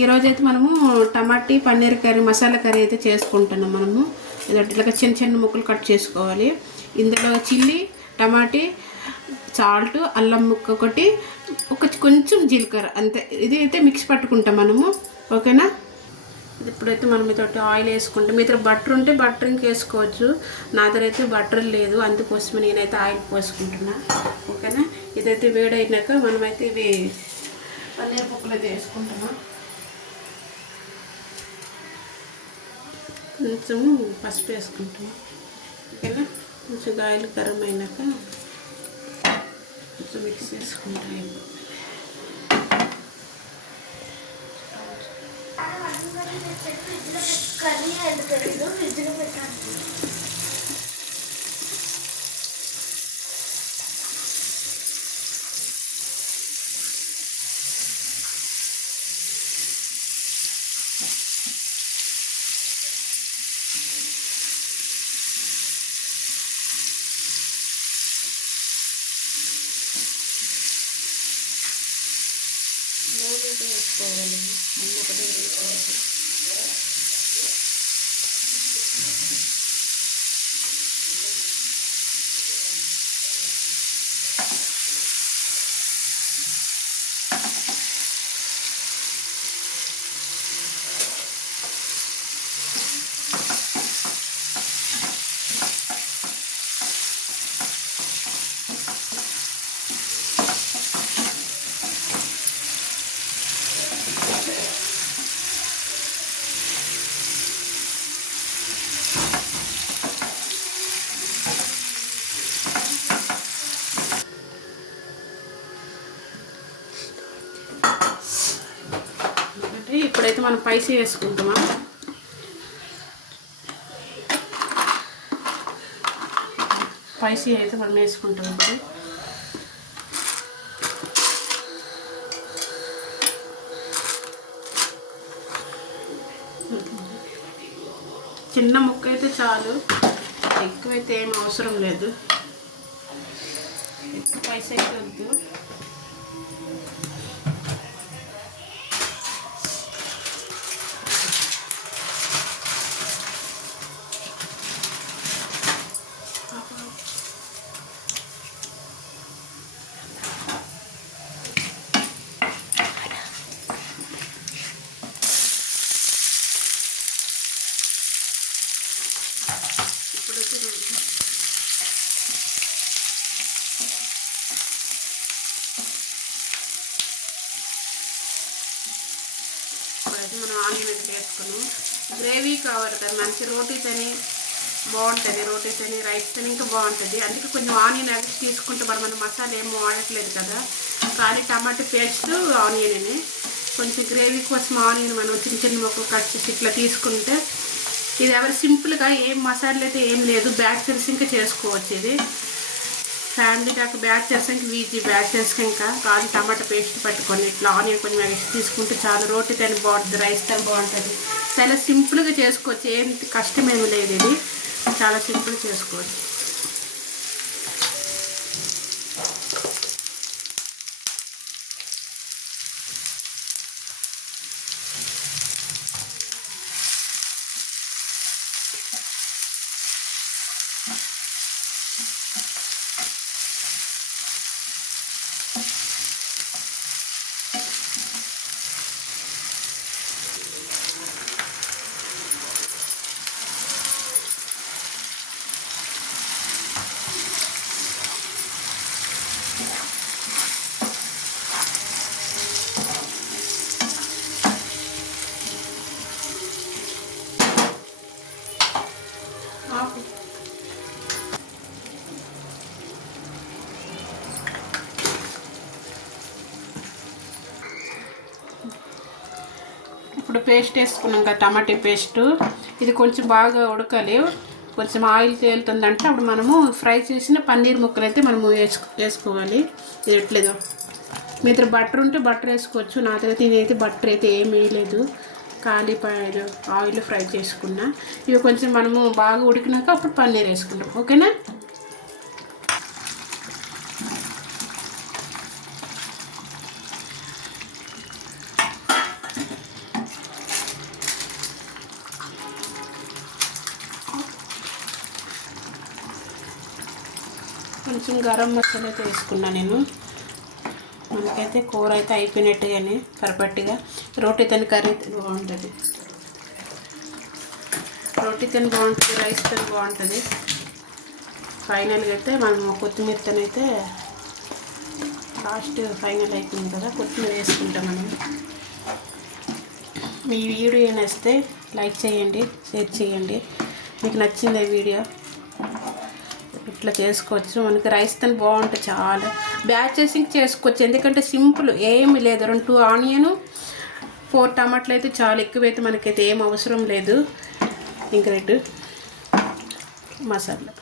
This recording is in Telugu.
ఈరోజైతే మనము టమాటీ పన్నీర్ కర్రీ మసాలా కర్రీ అయితే చేసుకుంటున్నాం. మనము ఇట్లా చిన్న చిన్న ముక్కలు కట్ చేసుకోవాలి. ఇందులో చిల్లీ, టమాటీ, సాల్ట్, అల్లం ముక్క ఒకటి, కొంచెం జీలకర్ర అంతే. ఇది అయితే మిక్స్ పట్టుకుంటాం మనము. ఓకేనా. ఇప్పుడైతే మనం తోటి ఆయిల్ వేసుకుంటాం. మీ దగ్గర బటర్ ఉంటే బటర్ ఇంక వేసుకోవచ్చు. నా దగ్గర అయితే బటర్ లేదు, అందుకోసమే నేనైతే ఆయిల్ పోసుకుంటున్నా. ఓకేనా. ఇదైతే వేడైనాక మనమైతే ఇవి పన్నీర్ ముక్కలు అయితే వేసుకుంటున్నాం. కొంచెం పసుపు వేసుకుంటాం. ఓకేనా. కొంచెం ఆయిల్ గరం అయినాక కొంచెం మిక్స్ చేసుకుంటాం. వేసుకోవాలి అన్న ఒకటి వేసుకోవాలి. ఇప్పుడైతే మనం పైసీ వేసుకుంటామా. పైసీ అయితే మనం వేసుకుంటాం. ఇప్పుడు చిన్న ముక్క అయితే చాలు, ఎక్కువైతే ఏం అవసరం లేదు. ఎక్కువ పైసీ అయితే వద్దు. ఇప్పుడైతే మనం ఆనియన్ అయితే వేసుకున్నాం. గ్రేవీ కావాలి కదా, మంచి రోటీతోని బాగుంటుంది. రోటీతోని రైస్తోని ఇంకా బాగుంటుంది. అందుకే కొంచెం ఆనియన్ యాడ్ తీసుకుంటే మనం మసాలా ఏం వాడట్లేదు కదా, కానీ టమాటా పేస్ట్ ఆనియన్ కొంచెం గ్రేవీ కోసం ఆనియన్ మనం చిన్న చిన్న ముక్కలు కట్ చేసి ఇట్లా తీసుకుంటే ఇది ఎవరు సింపుల్గా ఏం మసాలా అయితే ఏం లేదు, బ్యాచిలర్స్ ఇంకా చేసుకోవచ్చు. ఇది ఫ్యామిలీ కాక బ్యాచిలర్స్ ఇంకా వీజీ బ్యాచిలర్స్ ఇంకా కాదు. టమాటా పేస్ట్ పట్టుకొని ఇట్లా ఆనియన్ కొంచెం వేసి తీసుకుంటే చాలా రోటీ తని బాగుంటుంది, రైస్ తని బాగుంటుంది. చాలా సింపుల్గా చేసుకోవచ్చు, ఏం కష్టమేమి లేదు. ఇది చాలా సింపుల్ చేసుకోవచ్చు. ఇప్పుడు పేస్ట్ వేసుకున్నాం కదా, టమాటా పేస్ట్. ఇది కొంచెం బాగా ఉడకాలి, కొంచెం ఆయిల్ తేలుతుందంటే అప్పుడు మనము ఫ్రై చేసిన పన్నీర్ ముక్కలు అయితే మనము వేసుకోవాలి. ఇది ఎట్లేదో మీ దగ్గర బటర్ ఉంటే బటర్ వేసుకోవచ్చు. నా దగ్గర ఇదైతే బటర్ అయితే ఏం వేయలేదు, ఖాళీ ఆయిల్ ఫ్రై చేసుకున్నా. ఇవి కొంచెం మనము బాగా ఉడికినాక అప్పుడు పన్నీర్ వేసుకుంటాం. ఓకేనా. కొంచెం గరం మసాలా అయితే వేసుకున్నా నేను. మనకైతే కూర అయితే అయిపోయినట్టుగానే పర్ఫెక్ట్గా. రోటీతో కర్రీ బాగుంటుంది, రోటీతో బాగుంటుంది, రైస్తో బాగుంటుంది. ఫైనల్గా అయితే మనం కొత్తిమీరతో అయితే లాస్ట్ ఫైనల్ అయిపోయింది కదా, కొత్తిమీర వేసుకుంటాం మనం. మీ వీడియో నచ్చితే లైక్ చేయండి, షేర్ చేయండి. మీకు నచ్చింది ఈ వీడియో ఇట్లా చేసుకోవచ్చు. మనకి రైస్తో బాగుంటుంది, చాలా బ్యాచెస్ చేసుకోవచ్చు. ఎందుకంటే సింపుల్, ఏమి లేదు. 2 ఆనియన్ 4 టమాటాలు అయితే చాలా, ఎక్కువైతే మనకైతే ఏం అవసరం లేదు. ఇంకా మసాలా